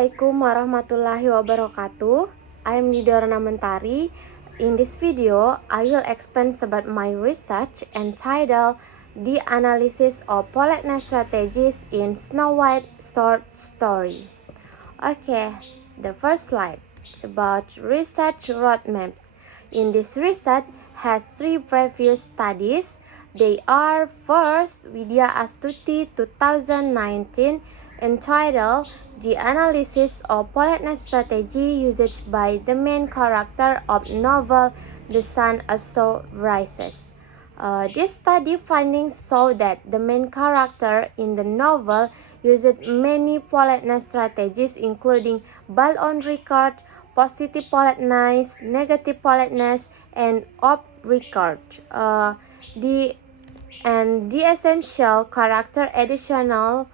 Assalamualaikum warahmatullahi wabarakatuh. I am Lidya Rona Mentari. In this video, I will explain about my research entitled The Analysis of Politeness Strategies in Snow White Short Story. Okay, the first slide is about research roadmaps. In this research has three previous studies. They are first, Widya Astuti 2019 entitled The Analysis of Politeness Strategy Used by the Main Character of Novel The Sun Also Rises. This study findings show that the main character in the novel used many politeness strategies including ball on record, positive politeness, negative politeness, and off record. The essential character additionally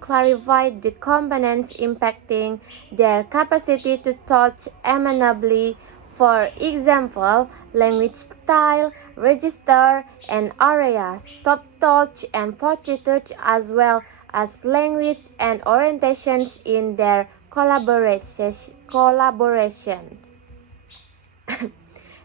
clarified the components impacting their capacity to touch amenably, for example, language style, register, and area, soft touch, and prostitute, as well as language and orientations in their collaboration.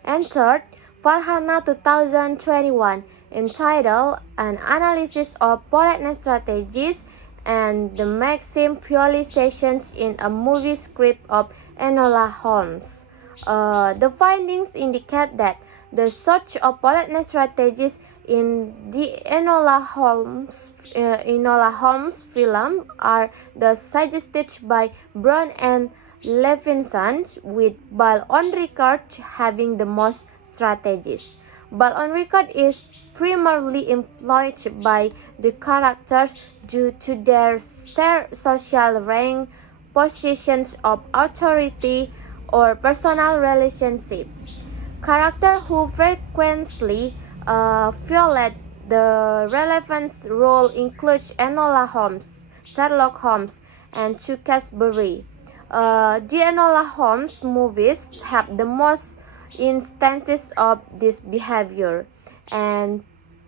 And third, Farhana 2021 entitled An Analysis of Politeness Strategies and the Maxim Purely Sessions in a Movie Script of Enola Holmes. The findings indicate that the search of politeness strategies in the Enola Holmes film are thus suggested by Brown and Levinson, with ball on record having the most strategies. Ball on record is primarily employed by the characters due to their social rank, positions of authority, or personal relationship. Characters who frequently violate the relevance rule include Enola Holmes, Sherlock Holmes, and Tewkesbury. The Enola Holmes movies have the most instances of this behavior. And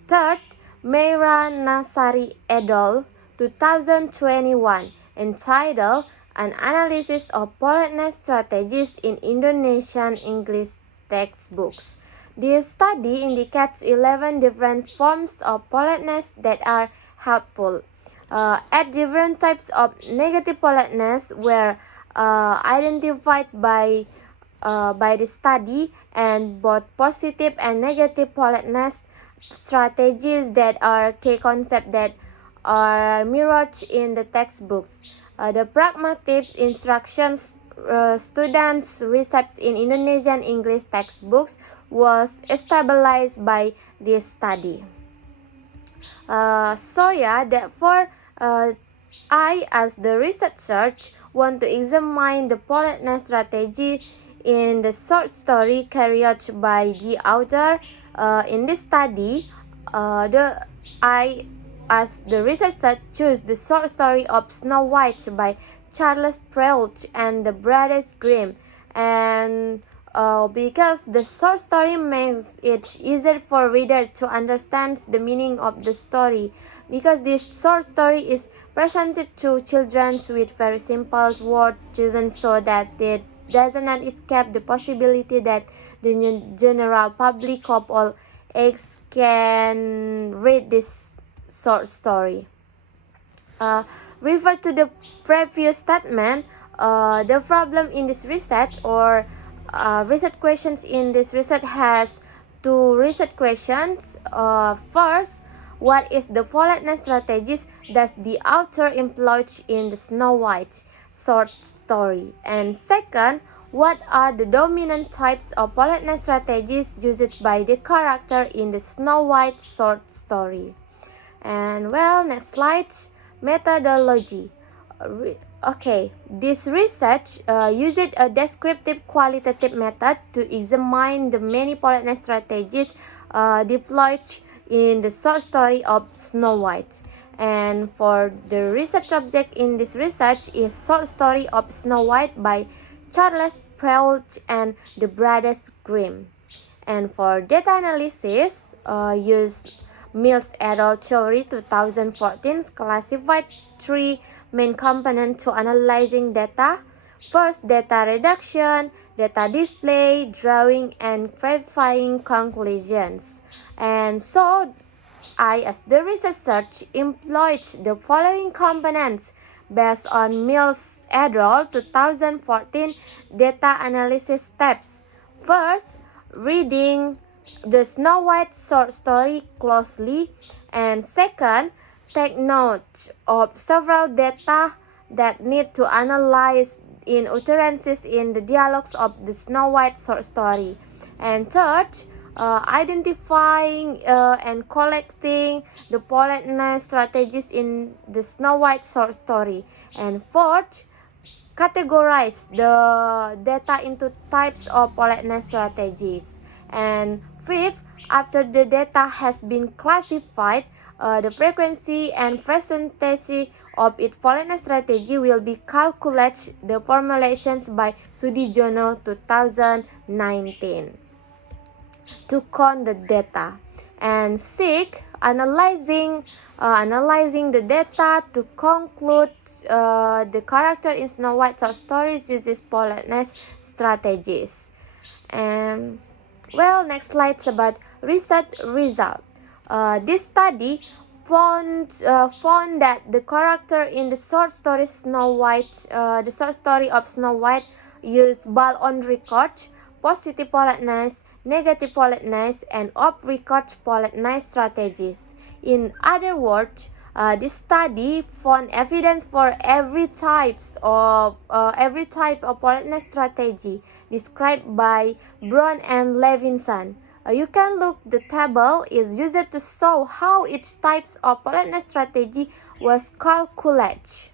third, Meira Nasari et al. 2021 entitled An Analysis of Politeness Strategies in Indonesian English Textbooks. This study indicates 11 different forms of politeness that are helpful. 8 different types of negative politeness were identified by the study, and both positive and negative politeness strategies that are key concepts that are mirrored in the textbooks. The pragmatic instructions students receive in Indonesian English textbooks was established by this study. Therefore, I, as the researcher, want to examine the politeness strategy in the short story carried by the author. In this study, I, as the researcher, choose the short story of Snow White by Charles Perrault and the Brothers Grimm, and because the short story makes it easier for reader to understand the meaning of the story, because this short story is presented to children with very simple words chosen so that it does not escape the possibility that the general public of all ages can read this short story. Refer to the previous statement. The problem in this research, or research questions in this research, has two research questions. First, what is the politeness strategies that the author employed in the Snow White short story? And second, what are the dominant types of politeness strategies used by the character in the Snow White short story? And next slide, methodology. This research used a descriptive qualitative method to examine the many politeness strategies deployed in the short story of Snow White. And for the research object in this research is short story of Snow White by Charles Perrault and the Brothers Grimm. And for data analysis, use Mills et al. Theory 2014 classified 3 main components to analyzing data. First, data reduction, data display, drawing, and verifying conclusions. And so, I, as the researcher, employed the following components based on Mills et al. 2014 data analysis steps. First, reading the Snow White short story closely, and second, take note of several data that need to analyze in utterances in the dialogues of the Snow White short story, and third, identifying and collecting the politeness strategies in the Snow White short story, and fourth, categorize the data into types of politeness strategies, and fifth, after the data has been classified, the frequency and percentage of its politeness strategy will be calculated the formulations by Sudijono 2019 to count the data. And six, analyzing the data to conclude the character in Snow White short stories uses politeness strategies. And well, next slide is about research result. This study found that the character in the short story Snow White, the short story of Snow White, use ball on record, positive politeness, negative politeness, and off-record politeness strategies. In other words, this study found evidence for every type of politeness strategy described by Brown and Levinson. You can look, the table is used to show how each type of politeness strategy was calculated.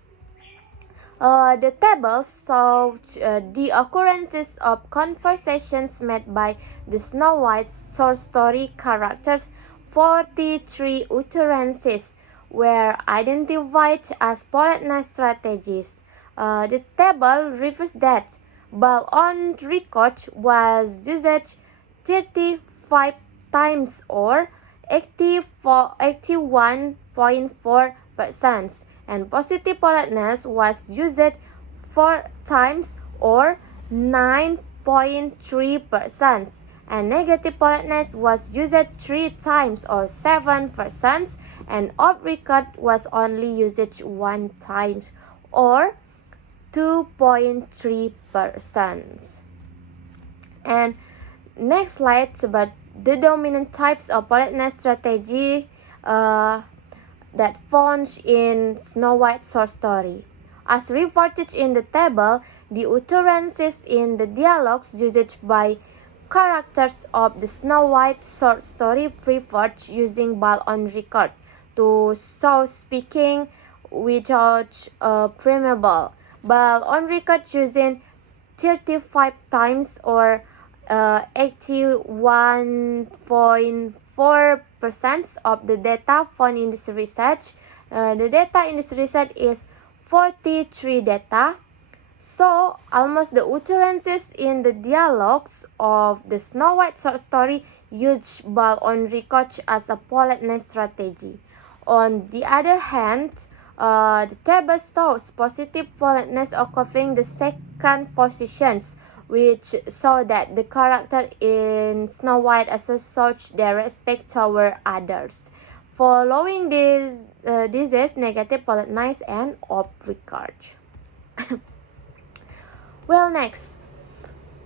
The table showed the occurrences of conversations made by the Snow White short story characters. 43 utterances were identified as politeness strategies. The table reveals that ball on record was used 35 times or 81.4%, and positive politeness was used 4 times or 9.3%, and negative politeness was used 3 times or 7%, and off-record was only used 1 time or 2.3%. And next slide is about the dominant types of politeness strategy that found in Snow White short story. As reported in the table, the utterances in the dialogues used by characters of the Snow White short story preferred using ball on record to show speaking without preamble. Ball on record using 35 times or 81.4% of the data found in this research. The data in this research is 43 data. So, almost the utterances in the dialogues of the Snow White short story use ball on record as a politeness strategy. On the other hand, the table shows positive politeness occupying the second positions, which show that the character in Snow White associates their respect toward others. Following this is negative politeness and off-record. Well, next,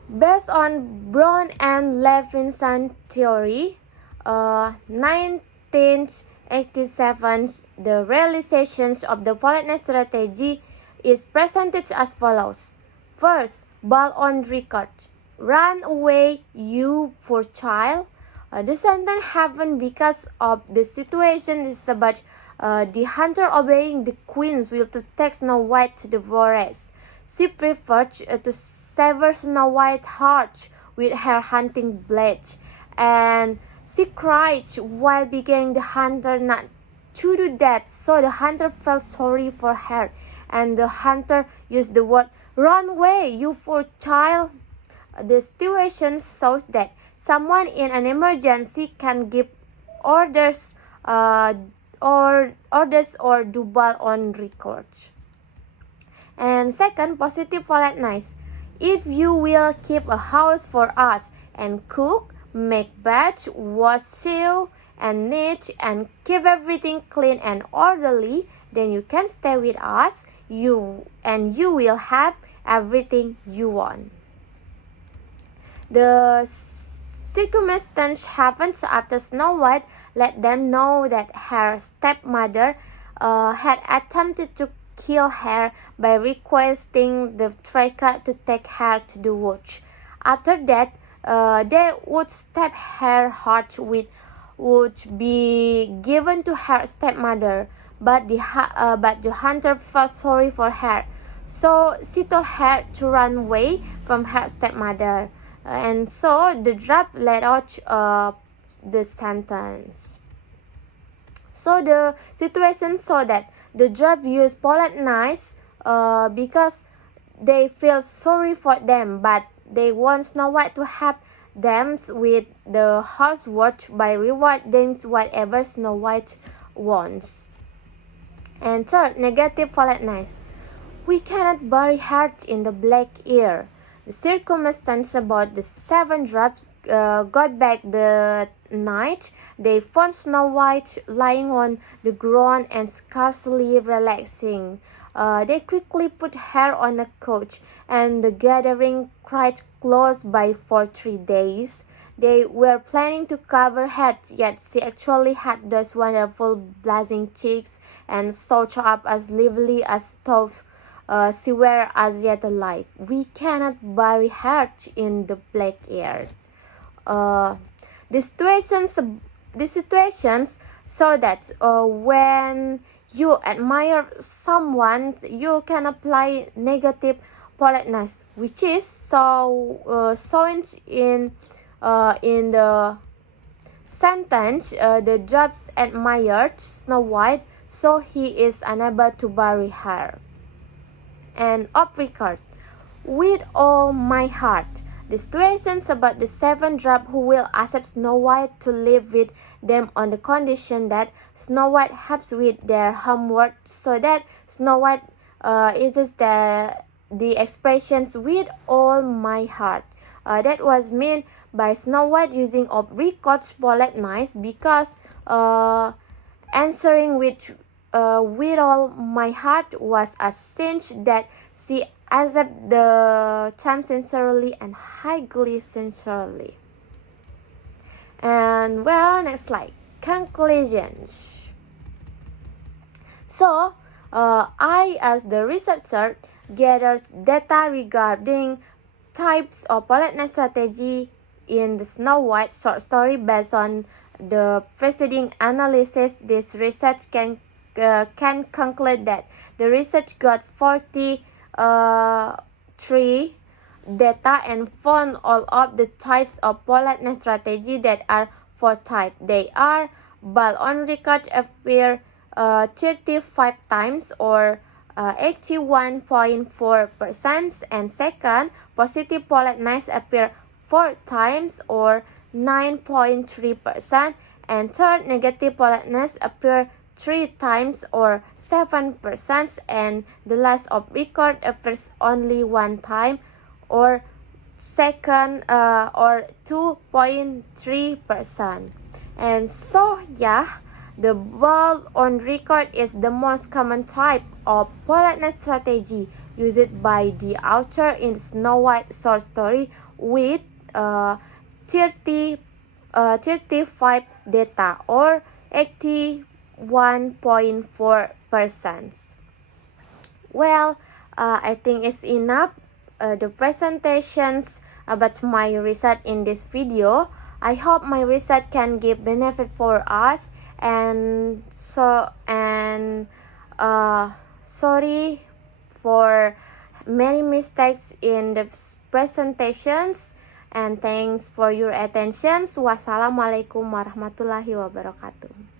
based on Brown and Levinson theory, 1987, the realizations of the politeness strategy is presented as follows. First, ball on record. Run away, you poor child. The sentence happened because of the situation is about the hunter obeying the queen's will to take Snow White to the forest. She preferred to sever Snow White's heart with her hunting blade, and she cried while begging the hunter not to do that, so the hunter felt sorry for her, and the hunter used the word, "Run away, you poor child." The situation shows that someone in an emergency can give orders or do ball on record. And second, positive politeness. If you will keep a house for us and cook, make bed, wash, sew, and knit, and keep everything clean and orderly, then you can stay with us. You will have everything you want. The circumstance happens after Snow White let them know that her stepmother had attempted to kill her by requesting the tracker to take her to the woods. After that, they would stab her heart, which would be given to her stepmother. But the hunter felt sorry for her, so she told her to run away from her stepmother. And so the draft let out the sentence. So the situation saw that the draft used politeness because they feel sorry for them, but they want Snow White to help them with the housework by rewarding whatever Snow White wants. And third, negative politeness. We cannot bury her in the black ear. The circumstance about the 7 drafts got back the night. They found Snow White lying on the ground and scarcely relaxing. They quickly put her on a couch, and the gathering cried close by for 3 days. They were planning to cover her, yet she actually had those wonderful blazing cheeks and showed up as lively as though she were as yet alive. We cannot bury her in the black earth. The situations so that when you admire someone, you can apply negative politeness, which is shown in the sentence. The Jobs admired Snow White, so he is unable to bury her. And off record, with all my heart. The situations about the 7 drafts who will accept Snow White to live with them on the condition that Snow White helps with their homework, so that Snow White uses the expressions with all my heart. That was meant by Snow White using off record politeness, because answering with all my heart was a cinch that she accepted the time sincerely and highly sincerely. And well, next slide, conclusions. So I, as the researcher, gathered data regarding types of politeness strategy in the Snow White short story. Based on the preceding analysis, this research can conclude that the research got 43 data and found all of the types of politeness strategy that are 4 types. They are: ball on record appear 35 times, or 81.4%, and second, positive politeness appear 4 times, or 9.3%, and third, negative politeness appear 3 times, or 7%, and the last of record appears only 1 time, or second, or 2.3%. And so yeah, the ball on record is the most common type of politeness strategy used by the author in the Snow White short story, with 35 data, or 81.4%. Well, I think it's enough the presentations about my research in this video. I hope my research can give benefit for us, and sorry for many mistakes in the presentations, and thanks for your attention. Wassalamualaikum warahmatullahi wabarakatuh.